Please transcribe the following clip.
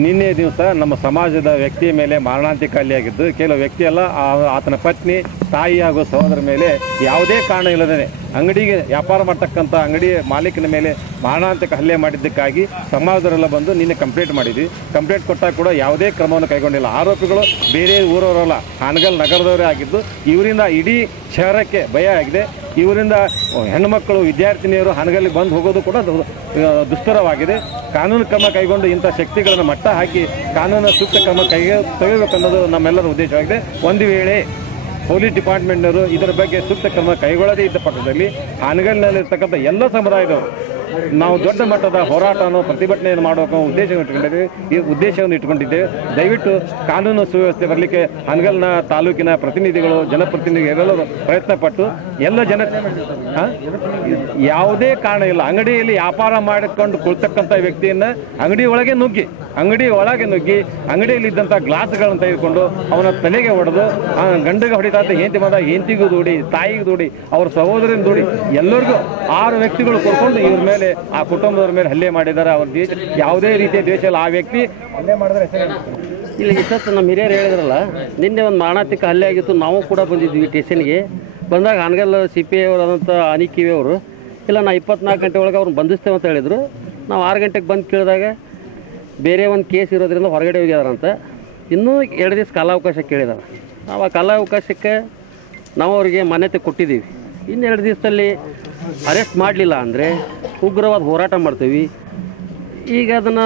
ನಿನ್ನೆ ದಿವಸ ನಮ್ಮ ಸಮಾಜದ ವ್ಯಕ್ತಿಯ ಮೇಲೆ ಮಾರಣಾಂತಿಕ ಹಲ್ಲೆಯಾಗಿದ್ದು, ಕೆಲವು ವ್ಯಕ್ತಿಯಲ್ಲ ಆತನ ಪತ್ನಿ, ತಾಯಿ ಹಾಗೂ ಸಹೋದರ ಮೇಲೆ ಯಾವುದೇ ಕಾರಣ ಇಲ್ಲದೇ ಅಂಗಡಿಗೆ ವ್ಯಾಪಾರ ಮಾಡ್ತಕ್ಕಂಥ ಅಂಗಡಿ ಮಾಲೀಕನ ಮೇಲೆ ಮಾರಣಾಂತಿಕ ಹಲ್ಲೆ ಮಾಡಿದ್ದಕ್ಕಾಗಿ ಸಮಾಜದವರೆಲ್ಲ ಬಂದು ನಿನ್ನೆ ಕಂಪ್ಲೇಂಟ್ ಮಾಡಿದ್ವಿ. ಕಂಪ್ಲೇಂಟ್ ಕೊಟ್ಟಾಗ ಕೂಡ ಯಾವುದೇ ಕ್ರಮವನ್ನು ಕೈಗೊಂಡಿಲ್ಲ. ಆರೋಪಿಗಳು ಬೇರೆ ಊರವರಲ್ಲ, ಹಾನಗಲ್ ನಗರದವರೇ ಆಗಿದ್ದು, ಇವರಿಂದ ಇಡೀ ಶಹರಕ್ಕೆ ಭಯ ಆಗಿದೆ. ಇವರಿಂದ ಹೆಣ್ಣುಮಕ್ಕಳು, ವಿದ್ಯಾರ್ಥಿನಿಯರು ಹಾನಗಲ್ಲಿಗೆ ಬಂದು ಹೋಗೋದು ಕೂಡ ದುಸ್ತರವಾಗಿದೆ. ಕಾನೂನು ಕ್ರಮ ಕೈಗೊಂಡು ಇಂಥ ಶಕ್ತಿಗಳನ್ನು ಮಟ್ಟ ಹಾಕಿ ಕಾನೂನಿನ ಸೂಕ್ತ ಕ್ರಮ ತೆಗೆಯಬೇಕನ್ನೋದು ನಮ್ಮೆಲ್ಲರ ಉದ್ದೇಶವಾಗಿದೆ. ಒಂದು ವೇಳೆ ಪೊಲೀಸ್ ಡಿಪಾರ್ಟ್ಮೆಂಟ್ನವರು ಇದರ ಬಗ್ಗೆ ಸೂಕ್ತ ಕ್ರಮ ಕೈಗೊಳ್ಳದೇ ಇದ್ದ ಪಕ್ಷದಲ್ಲಿ ಹಾನಗಲ್ನಲ್ಲಿರ್ತಕ್ಕಂಥ ಎಲ್ಲ ಸಮುದಾಯದವರು ನಾವು ದೊಡ್ಡ ಮಟ್ಟದ ಹೋರಾಟವನ್ನು, ಪ್ರತಿಭಟನೆಯನ್ನು ಮಾಡೋಕೆ ಉದ್ದೇಶವನ್ನು ಇಟ್ಕೊಂಡಿದ್ದೇವೆ. ದಯವಿಟ್ಟು ಕಾನೂನು ಸುವ್ಯವಸ್ಥೆ ಬರಲಿಕ್ಕೆ ಹಾನಗಲ್ನ ತಾಲೂಕಿನ ಪ್ರತಿನಿಧಿಗಳು, ಜನಪ್ರತಿನಿಧಿಗಳು ಪ್ರಯತ್ನ ಪಟ್ಟು ಎಲ್ಲ ಯಾವುದೇ ಕಾರಣ ಇಲ್ಲ. ಅಂಗಡಿಯಲ್ಲಿ ವ್ಯಾಪಾರ ಮಾಡಿಕೊಂಡು ಕೊಳ್ತಕ್ಕಂಥ ವ್ಯಕ್ತಿಯನ್ನು ಅಂಗಡಿ ಒಳಗೆ ನುಗ್ಗಿ ಅಂಗಡಿಯಲ್ಲಿದ್ದಂಥ ಗ್ಲಾಸ್ಗಳನ್ನು ತೆಗೆದುಕೊಂಡು ಅವನ ತಲೆಗೆ ಹೊಡೆದು, ಗಂಡಿಗೆ ಹೊಡಿತಾ ಹೆಂಡತಿಗೂ ದೂಡಿ, ತಾಯಿಗೆ ದೂಡಿ, ಅವ್ರ ಸಹೋದರನ ದೂಡಿ, ಎಲ್ಲರಿಗೂ 6 ವ್ಯಕ್ತಿಗಳು ಕರ್ಕೊಂಡು ಇವ್ರ ಮೇಲೆ, ಆ ಕುಟುಂಬದವ್ರ ಮೇಲೆ ಹಲ್ಲೆ ಮಾಡಿದ್ದಾರೆ. ಅವ್ರ ದೇಶ ಯಾವುದೇ ರೀತಿಯ ದ್ವೇಷ ಇಲ್ಲ. ಆ ವ್ಯಕ್ತಿ ಹಲ್ಲೆ ಮಾಡಿದ್ರೆ ಇಲ್ಲಿ ಇಷ್ಟೊತ್ತು ನಮ್ಮ ಹಿರಿಯರು ಹೇಳಿದ್ರಲ್ಲ, ನಿನ್ನೆ ಒಂದು ಮಾರಣಾಂತಿಕ ಹಲ್ಲೆ ಆಗಿತ್ತು. ನಾವು ಕೂಡ ಬಂದಿದ್ವಿ ಸ್ಟೇಷನ್ಗೆ. ಬಂದಾಗ ಹಾನಗಲ್ CPI ಅವರಾದಂಥ ಅನಿಕಿವಿ ಅವರು, ಇಲ್ಲ ನಾ 24 ಗಂಟೆ ಒಳಗೆ ಅವ್ರನ್ನ ಬಂಧಿಸ್ತೇವೆ ಅಂತ ಹೇಳಿದರು. ನಾವು 6 ಗಂಟೆಗೆ ಬಂದು ಕೇಳಿದಾಗ ಬೇರೆ ಒಂದು ಕೇಸ್ ಇರೋದ್ರಿಂದ ಹೊರಗಡೆ ಹೋಗ್ಯಾರಂತ. ಇನ್ನೂ 2 ದಿವಸ ಕಾಲಾವಕಾಶ ಕೇಳಿದ್ದಾರೆ. ನಾವು ಆ ಕಾಲಾವಕಾಶಕ್ಕೆ ನಾವು ಅವರಿಗೆ ಮಾನ್ಯತೆ ಕೊಟ್ಟಿದ್ದೀವಿ. ಇನ್ನು 2 ದಿವಸದಲ್ಲಿ ಅರೆಸ್ಟ್ ಮಾಡಲಿಲ್ಲ ಅಂದರೆ ಉಗ್ರವಾದ ಹೋರಾಟ ಮಾಡ್ತೀವಿ. ಈಗ ಅದನ್ನು